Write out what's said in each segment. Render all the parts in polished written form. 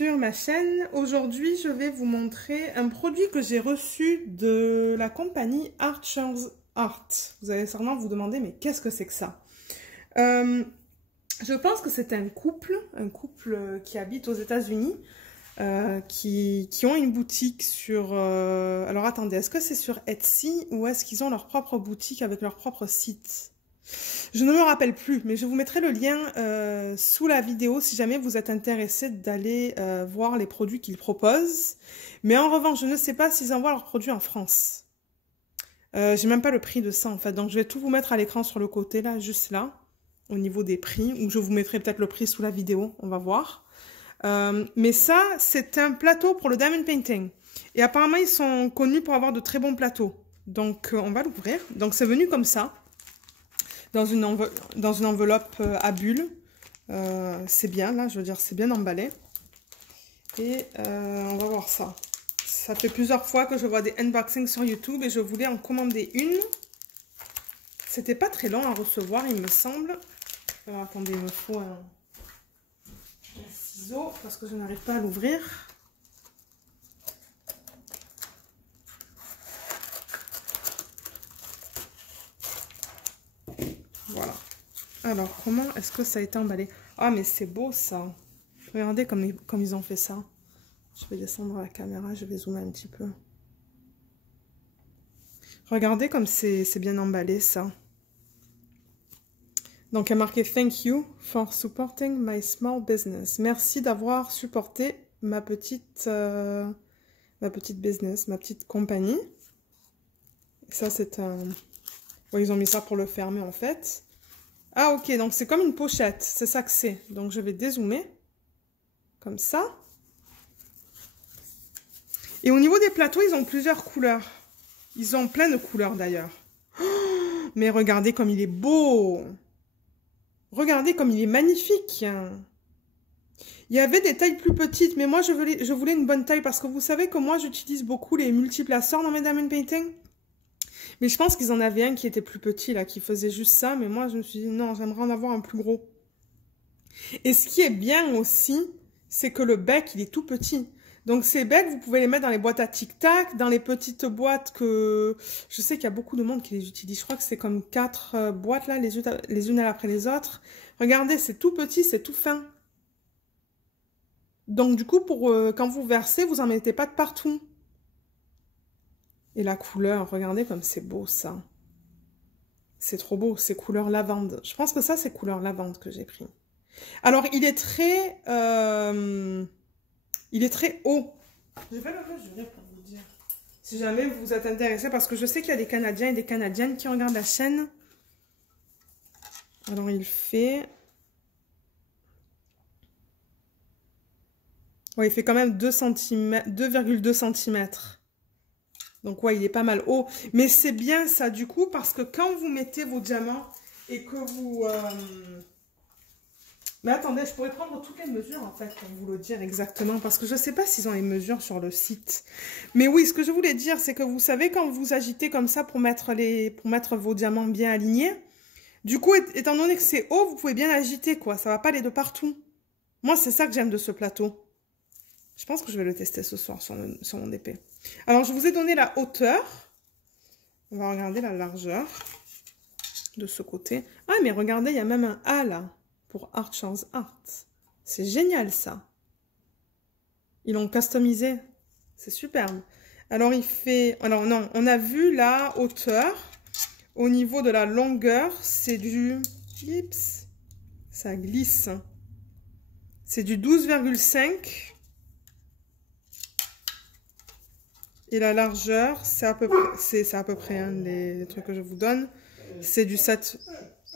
sur ma chaîne. Aujourd'hui, je vais vous montrer un produit que j'ai reçu de la compagnie Archers Art. Vous allez sûrement vous demander, mais qu'est-ce que c'est que ça? Je pense que c'est un couple qui habite aux États-Unis, qui ont une boutique sur... Alors attendez, est-ce que c'est sur Etsy ou est-ce qu'ils ont leur propre boutique avec leur propre site? Je ne me rappelle plus, mais je vous mettrai le lien sous la vidéo si jamais vous êtes intéressé d'aller voir les produits qu'ils proposent. Mais en revanche, je ne sais pas s'ils envoient leurs produits en France. J'ai même pas le prix de ça en fait, donc je vais tout vous mettre à l'écran sur le côté là, juste là, au niveau des prix, ou je vous mettrai peut-être le prix sous la vidéo, on va voir. Mais ça, c'est un plateau pour le diamond painting. Et apparemment, ils sont connus pour avoir de très bons plateaux. Donc, on va l'ouvrir. Donc, c'est venu comme ça, dans une enveloppe à bulles. C'est bien, là, je veux dire, c'est bien emballé. Et on va voir ça. Ça fait plusieurs fois que je vois des unboxings sur YouTube et je voulais en commander une. C'était pas très long à recevoir, il me semble. Alors, attendez, il me faut un ciseau parce que je n'arrive pas à l'ouvrir. Voilà. Alors, comment est-ce que ça a été emballé? Ah, mais c'est beau ça. Regardez comme ils ont fait ça. Je vais descendre la caméra, je vais zoomer un petit peu. Regardez comme c'est bien emballé ça. Donc, il y a marqué « Thank you for supporting my small business ». Merci d'avoir supporté ma petite business, ma petite compagnie. Et ça, c'est un... Ouais, ils ont mis ça pour le fermer, en fait. Ah, ok, donc c'est comme une pochette. C'est ça que c'est. Donc, je vais dézoomer. Comme ça. Et au niveau des plateaux, ils ont plusieurs couleurs. Ils ont plein de couleurs, d'ailleurs. Oh, mais regardez comme il est beau! Regardez comme il est magnifique. Il y avait des tailles plus petites, mais moi, je voulais une bonne taille parce que vous savez que moi, j'utilise beaucoup les multiplaceurs dans mes diamond painting. Mais je pense qu'ils en avaient un qui était plus petit, là, qui faisait juste ça. Mais moi, je me suis dit, non, j'aimerais en avoir un plus gros. Et ce qui est bien aussi, c'est que le bec, il est tout petit. Donc, ces becs, vous pouvez les mettre dans les boîtes à tic-tac, dans les petites boîtes que... Je sais qu'il y a beaucoup de monde qui les utilise. Je crois que c'est comme 4 boîtes, là, les unes après les autres. Regardez, c'est tout petit, c'est tout fin. Donc, du coup, quand vous versez, vous en mettez pas de partout. Et la couleur, regardez comme c'est beau, ça. C'est trop beau, c'est couleur lavande. Je pense que ça, c'est couleur lavande que j'ai pris. Alors, il est très haut. Je vais le mesurer pour vous dire. Si jamais vous êtes intéressé, parce que je sais qu'il y a des Canadiens et des Canadiennes qui regardent la chaîne. Alors, il fait... Ouais, il fait quand même 2,2 cm. Donc, ouais, il est pas mal haut. Mais c'est bien ça, du coup, parce que quand vous mettez vos diamants et que vous... Mais attendez, je pourrais prendre toutes les mesures, en fait, pour vous le dire exactement, parce que je ne sais pas s'ils ont les mesures sur le site. Mais oui, ce que je voulais dire, c'est que vous savez, quand vous agitez comme ça pour mettre vos diamants bien alignés, du coup, étant donné que c'est haut, vous pouvez bien agiter, quoi. Ça ne va pas aller de partout. Moi, c'est ça que j'aime de ce plateau. Je pense que je vais le tester ce soir sur mon DP. Alors, je vous ai donné la hauteur. On va regarder la largeur de ce côté. Ah, mais regardez, il y a même un A, là. Pour Archers Art. C'est génial, ça. Ils l'ont customisé. C'est superbe. Alors, il fait... Alors, non, on a vu la hauteur. Au niveau de la longueur, c'est du... Oups, ça glisse. C'est du 12,5. Et la largeur, c'est à peu près hein, les trucs que je vous donne. C'est du 7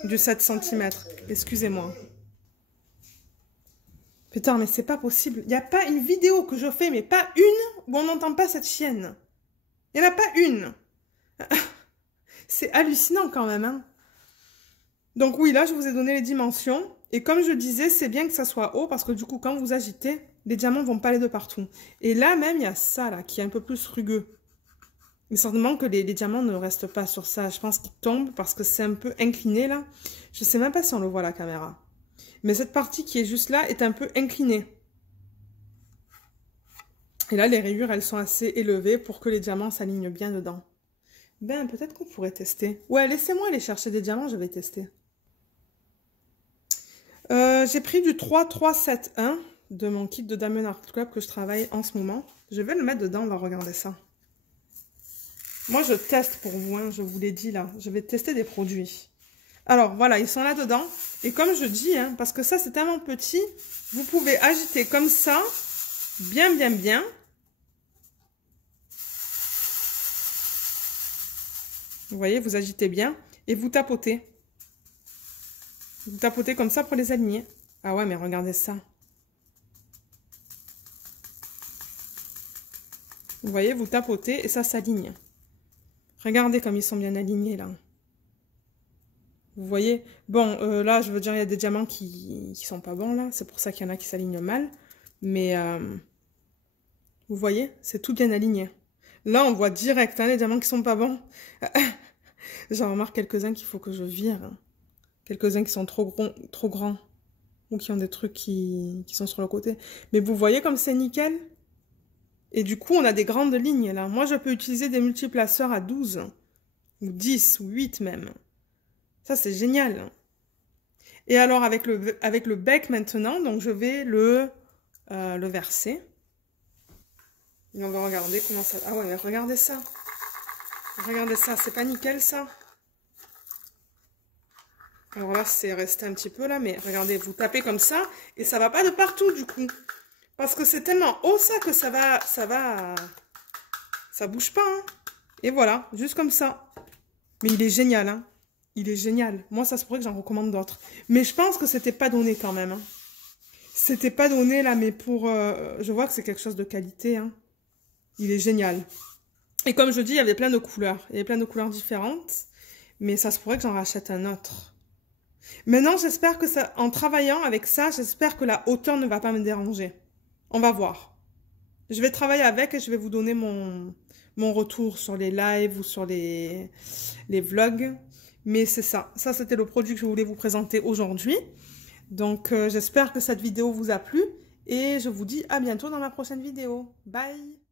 cm. Excusez-moi. Putain, mais c'est pas possible. Il n'y a pas une vidéo que je fais, mais pas une, où on n'entend pas cette chienne. Il n'y en a pas une. C'est hallucinant quand même. Hein. Donc oui, là, je vous ai donné les dimensions. Et comme je disais, c'est bien que ça soit haut, parce que du coup, quand vous agitez, les diamants ne vont pas aller de partout. Et là, même, il y a ça, là, qui est un peu plus rugueux. Mais certainement que les diamants ne restent pas sur ça. Je pense qu'ils tombent parce que c'est un peu incliné, là. Je ne sais même pas si on le voit à la caméra. Mais cette partie qui est juste là est un peu inclinée. Et là, les rayures, elles sont assez élevées pour que les diamants s'alignent bien dedans. Ben, peut-être qu'on pourrait tester. Ouais, laissez-moi aller chercher des diamants, je vais tester. J'ai pris du 3-3-7-1 de mon kit de Diamond Art Club que je travaille en ce moment. Je vais le mettre dedans, on va regarder ça. Moi, je teste pour vous, hein, je vous l'ai dit là. Je vais tester des produits. Alors, voilà, ils sont là-dedans. Et comme je dis, hein, parce que ça, c'est tellement petit, vous pouvez agiter comme ça, bien, bien, bien. Vous voyez, vous agitez bien et vous tapotez. Vous tapotez comme ça pour les aligner. Ah ouais, mais regardez ça. Vous voyez, vous tapotez et ça s'aligne. Regardez comme ils sont bien alignés là. Vous voyez? Bon, là, je veux dire, il y a des diamants qui sont pas bons là. C'est pour ça qu'il y en a qui s'alignent mal. Mais, vous voyez, c'est tout bien aligné. Là, on voit direct hein, les diamants qui sont pas bons. J'en remarque quelques-uns qu'il faut que je vire. Quelques-uns qui sont trop grands. Ou qui ont des trucs qui sont sur le côté. Mais vous voyez comme c'est nickel? Et du coup, on a des grandes lignes là. Moi, je peux utiliser des multiplaceurs à 12. Ou 10, ou 8 même. Ça, c'est génial. Et alors, avec le bec maintenant, donc je vais le verser. Et on va regarder comment ça... Ah ouais, mais regardez ça. Regardez ça, c'est pas nickel ça? Alors là, c'est resté un petit peu là, mais regardez, vous tapez comme ça, et ça va pas de partout du coup. Parce que c'est tellement haut ça que ça bouge pas, hein. Et voilà, juste comme ça. Mais il est génial, hein. Il est génial. Moi, ça se pourrait que j'en recommande d'autres. Mais je pense que c'était pas donné quand même, hein. C'était pas donné là, mais pour... je vois que c'est quelque chose de qualité, hein. Il est génial. Et comme je dis, il y avait plein de couleurs. Il y avait plein de couleurs différentes. Mais ça se pourrait que j'en rachète un autre. Maintenant, j'espère que ça, en travaillant avec ça, j'espère que la hauteur ne va pas me déranger. On va voir. Je vais travailler avec et je vais vous donner mon retour sur les lives ou sur les vlogs. Mais c'est ça. Ça, c'était le produit que je voulais vous présenter aujourd'hui. Donc, j'espère que cette vidéo vous a plu. Et je vous dis à bientôt dans ma prochaine vidéo. Bye!